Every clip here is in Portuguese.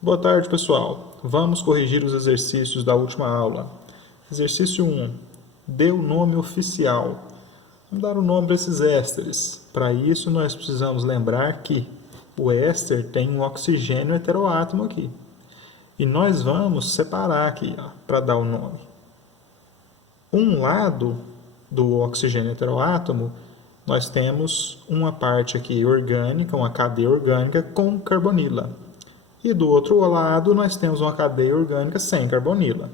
Boa tarde, pessoal. Vamos corrigir os exercícios da última aula. Exercício 1. Dê o nome oficial. Vamos dar o nome para esses ésteres. Para isso, nós precisamos lembrar que o éster tem um oxigênio heteroátomo aqui. E nós vamos separar aqui para dar o nome. Um lado do oxigênio heteroátomo, nós temos uma parte aqui orgânica, uma cadeia orgânica com carbonila. E do outro lado, nós temos uma cadeia orgânica sem carbonila.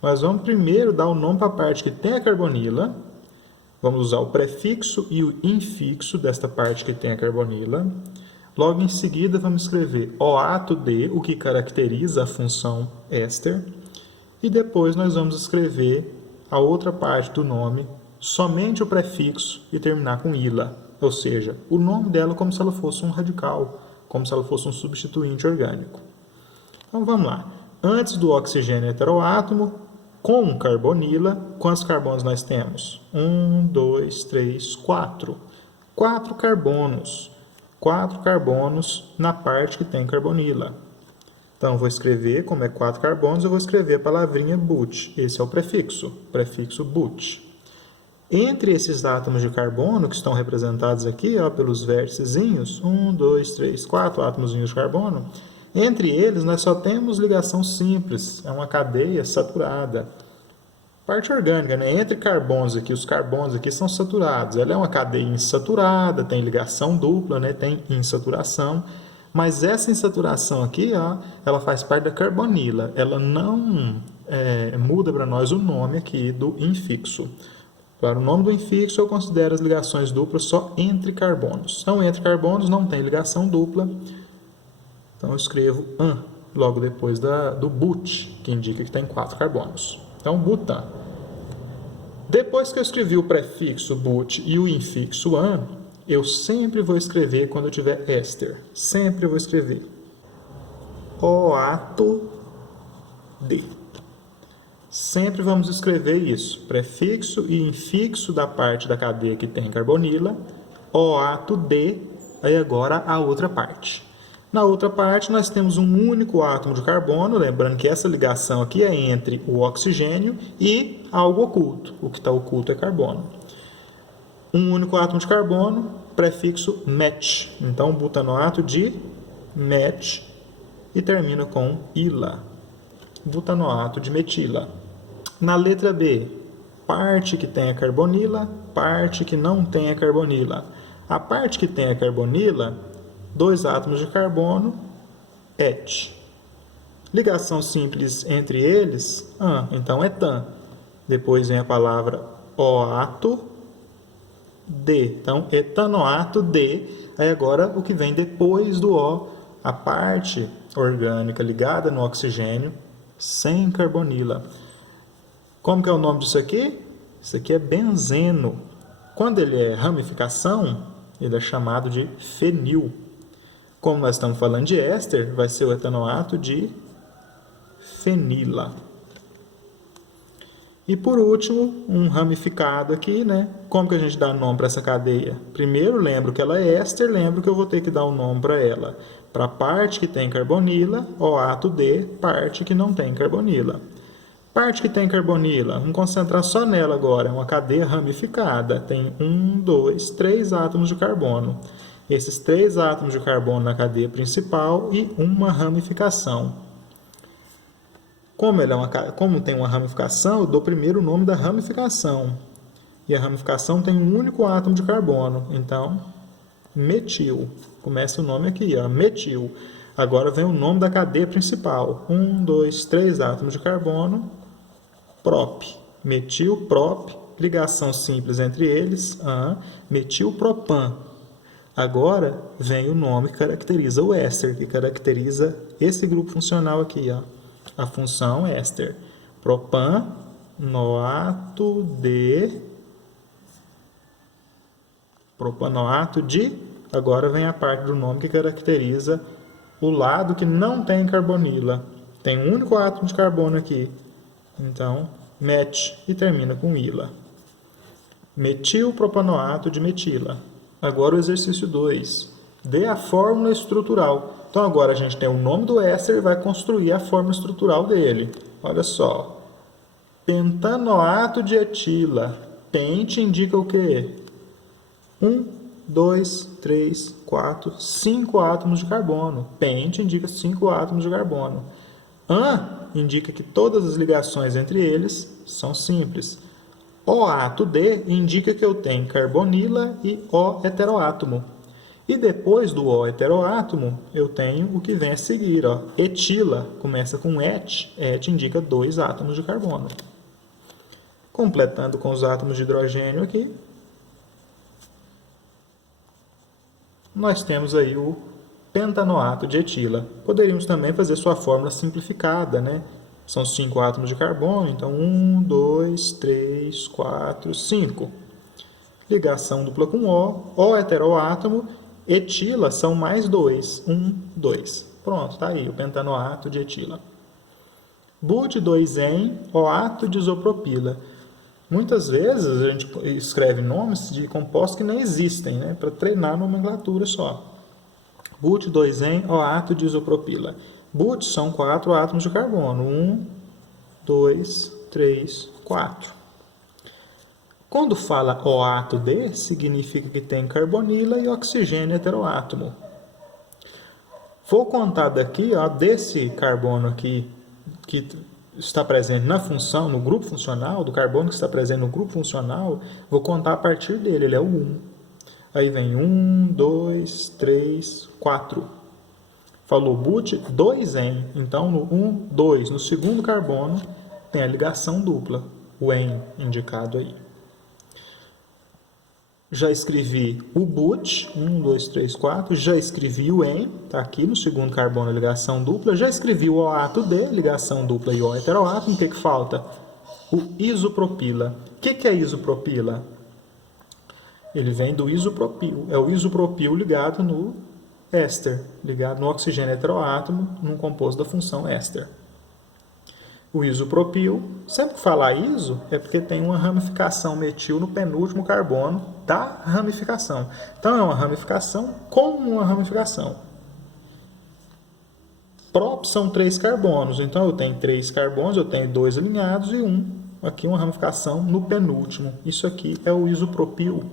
Nós vamos primeiro dar o nome para a parte que tem a carbonila. Vamos usar o prefixo e o infixo desta parte que tem a carbonila. Logo em seguida, vamos escrever o ato de, o que caracteriza a função éster. E depois nós vamos escrever a outra parte do nome, somente o prefixo e terminar com ila. Ou seja, o nome dela como se ela fosse um radical, como se ela fosse um substituinte orgânico. Então vamos lá. Antes do oxigênio heteroátomo, com carbonila, quantos carbonos nós temos? 1, 2, 3, 4. 4 carbonos. 4 carbonos na parte que tem carbonila. Então, vou escrever, como é 4 carbonos, eu vou escrever a palavrinha but. Esse é o prefixo but. Entre esses átomos de carbono, que estão representados aqui pelos vérticezinhos, 1, 2, 3, 4 átomozinhos de carbono, entre eles nós só temos ligação simples, é uma cadeia saturada. Parte orgânica, né? Entre carbonos aqui, os carbonos aqui são saturados. Ela é uma cadeia insaturada, tem ligação dupla, né? Tem insaturação. Mas essa insaturação aqui, ela faz parte da carbonila. Ela não muda para nós o nome aqui do infixo. Para o nome do infixo, eu considero as ligações duplas só entre carbonos. Então, entre carbonos não tem ligação dupla. Então, eu escrevo an logo depois do but, que indica que tem 4 carbonos. Então, butan. Depois que eu escrevi o prefixo but e o infixo an, eu sempre vou escrever quando eu tiver éster. Sempre vou escrever o ato de. Sempre vamos escrever isso. Prefixo e infixo da parte da cadeia que tem carbonila. O ato de. Aí agora a outra parte. Na outra parte nós temos um único átomo de carbono. Lembrando que essa ligação aqui é entre o oxigênio e algo oculto. O que está oculto é carbono. Um único átomo de carbono, prefixo met. Então, butanoato de met e termina com ila. Butanoato de metila. Na letra B, parte que tem a carbonila, parte que não tem a carbonila. A parte que tem a carbonila, 2 átomos de carbono, et. Ligação simples entre eles, an, então etan. Depois vem a palavra oato de. Então, etanoato de. Aí agora o que vem depois do O, a parte orgânica ligada no oxigênio, sem carbonila. Como que é o nome disso aqui? Isso aqui é benzeno. Quando ele é ramificação, ele é chamado de fenil. Como nós estamos falando de éster, vai ser o etanoato de fenila. E por último, um ramificado aqui, né? Como que a gente dá nome para essa cadeia? Primeiro, lembro que ela é éster, lembro que eu vou ter que dar um nome para ela. Para a parte que tem carbonila, o ato de parte que não tem carbonila. Parte que tem carbonila, vamos concentrar só nela agora, é uma cadeia ramificada. Tem 1, 2, 3 átomos de carbono. Esses 3 átomos de carbono na cadeia principal e uma ramificação. Como tem uma ramificação, eu dou primeiro o nome da ramificação. E a ramificação tem um único átomo de carbono. Então, metil. Começa o nome aqui, metil. Agora vem o nome da cadeia principal. 1, 2, 3 átomos de carbono. Prop. Metil, prop. Ligação simples entre eles. Metilpropan. Agora vem o nome que caracteriza o éster, que caracteriza esse grupo funcional aqui, a função éster. Propanoato de. Agora vem a parte do nome que caracteriza o lado que não tem carbonila. Tem um único átomo de carbono aqui. Então, met e termina com ila. Metilpropanoato de metila. Agora o exercício 2. Dê a fórmula estrutural. Então agora a gente tem o nome do éster e vai construir a fórmula estrutural dele. Olha só. Pentanoato de etila. Pente indica o quê? 1, 2, 3, 4, 5 átomos de carbono. Pente indica 5 átomos de carbono. An indica que todas as ligações entre eles são simples. OAto D indica que eu tenho carbonila e O heteroátomo. E depois do O heteroátomo, eu tenho o que vem a seguir. Ó. Etila começa com et. Et indica 2 átomos de carbono. Completando com os átomos de hidrogênio aqui, nós temos aí o pentanoato de etila. Poderíamos também fazer sua fórmula simplificada, né? São 5 átomos de carbono, então 1, 2, 3, 4, 5. Ligação dupla com O heteroátomo, etila são mais 2, 1, 2. Pronto, está aí o pentanoato de etila. But2-en, oato de isopropila. Muitas vezes a gente escreve nomes de compostos que não existem, né? Para treinar a nomenclatura só. But2-en, oato de isopropila. But são 4 átomos de carbono. 1, 2, 3, 4. Quando fala OAto D, significa que tem carbonila e oxigênio heteroátomo. Vou contar daqui, ó, desse carbono aqui, que está presente na função, no grupo funcional, do carbono que está presente no grupo funcional, vou contar a partir dele, ele é o 1. Aí vem 1, 2, 3, 4. Falou but2-en, então no 1, 2, no segundo carbono, tem a ligação dupla, o en indicado aí. Já escrevi o but, 1, 2, 3, 4, já escrevi o en, está aqui no segundo carbono, ligação dupla, já escrevi o OAto D, ligação dupla e O heteroátomo, o que falta? O isopropila. O que é isopropila? Ele vem do isopropil, é o isopropil ligado no éster, ligado no oxigênio heteroátomo, num composto da função éster. O isopropil, sempre que falar iso, é porque tem uma ramificação metil no penúltimo carbono da ramificação. Então, é uma ramificação com uma ramificação. Prop são 3 carbonos, então eu tenho 3 carbonos, eu tenho 2 alinhados e aqui uma ramificação no penúltimo. Isso aqui é o isopropil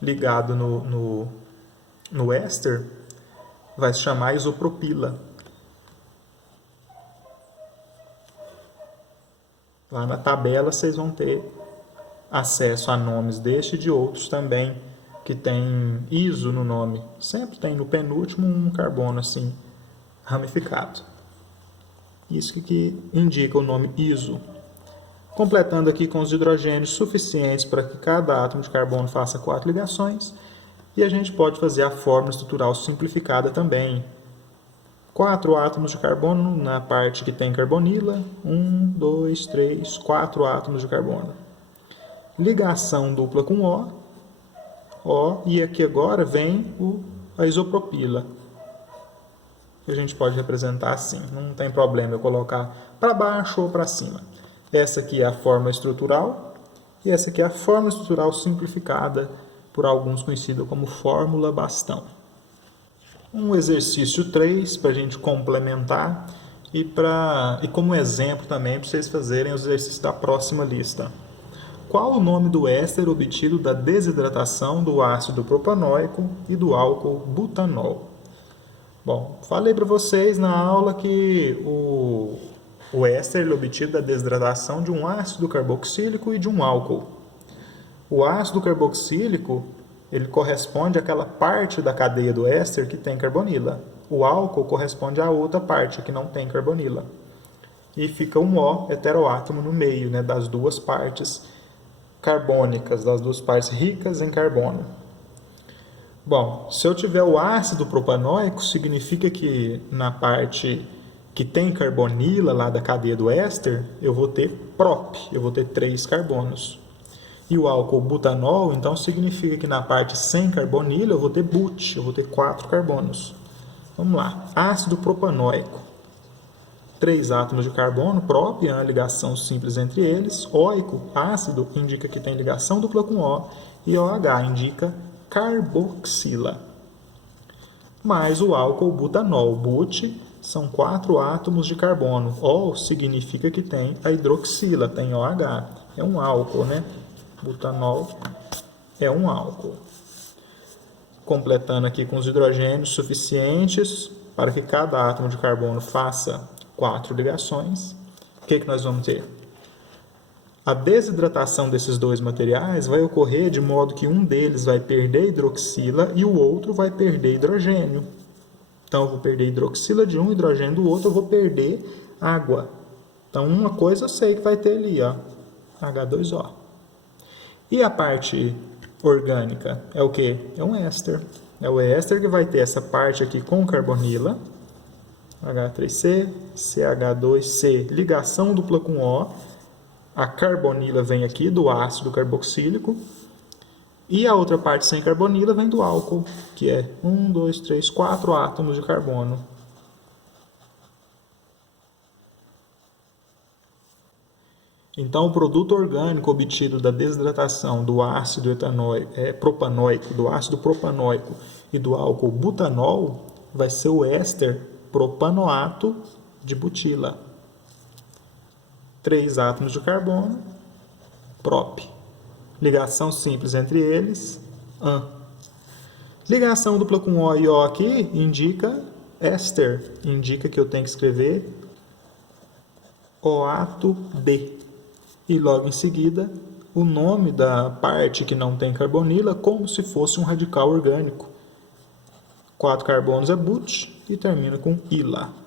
ligado no éster, vai se chamar isopropila. Lá na tabela vocês vão ter acesso a nomes deste e de outros também que tem iso no nome. Sempre tem no penúltimo um carbono assim ramificado. Isso que indica o nome iso. Completando aqui com os hidrogênios suficientes para que cada átomo de carbono faça 4 ligações. E a gente pode fazer a fórmula estrutural simplificada também. 4 átomos de carbono na parte que tem carbonila. 1, 2, 3, 4 átomos de carbono. Ligação dupla com O. E aqui agora vem a isopropila. Que a gente pode representar assim. Não tem problema eu colocar para baixo ou para cima. Essa aqui é a fórmula estrutural. E essa aqui é a fórmula estrutural simplificada, por alguns conhecida como fórmula bastão. Um exercício 3 para a gente complementar e como exemplo também para vocês fazerem os exercícios da próxima lista. Qual o nome do éster obtido da desidratação do ácido propanóico e do álcool butanol? Bom, falei para vocês na aula que o éster é obtido da desidratação de um ácido carboxílico e de um álcool. O ácido carboxílico ele corresponde àquela parte da cadeia do éster que tem carbonila. O álcool corresponde à outra parte que não tem carbonila. E fica um O heteroátomo no meio, né, das duas partes carbônicas, das duas partes ricas em carbono. Bom, se eu tiver o ácido propanóico, significa que na parte que tem carbonila lá da cadeia do éster, eu vou ter prop, eu vou ter 3 carbonos. E o álcool butanol, então, significa que na parte sem carbonila eu vou ter but, eu vou ter 4 carbonos. Vamos lá. Ácido propanóico. 3 átomos de carbono, prop, é uma ligação simples entre eles. Óico, ácido, indica que tem ligação dupla com O. E OH indica carboxila. mais o álcool butanol. But são 4 átomos de carbono. O significa que tem a hidroxila, tem OH. É um álcool, né? Butanol é um álcool. Completando aqui com os hidrogênios suficientes para que cada átomo de carbono faça 4 ligações. O que nós vamos ter? A desidratação desses dois materiais vai ocorrer de modo que um deles vai perder hidroxila e o outro vai perder hidrogênio. Então, eu vou perder hidroxila de um, hidrogênio do outro, eu vou perder água. Então, uma coisa eu sei que vai ter ali, ó, H2O. E a parte orgânica é o quê? É um éster. É o éster que vai ter essa parte aqui com carbonila, H3C, CH2C, ligação dupla com O. A carbonila vem aqui do ácido carboxílico. E a outra parte sem carbonila vem do álcool, que é 1, 2, 3, 4 átomos de carbono. Então, o produto orgânico obtido da desidratação do ácido propanoico, do ácido propanoico e do álcool butanol vai ser o éster propanoato de butila. 3 átomos de carbono, prop. Ligação simples entre eles, AN. Ligação dupla com O e O aqui indica éster, indica que eu tenho que escrever OAto D. E logo em seguida, o nome da parte que não tem carbonila como se fosse um radical orgânico. 4 carbonos é but e termina com ila.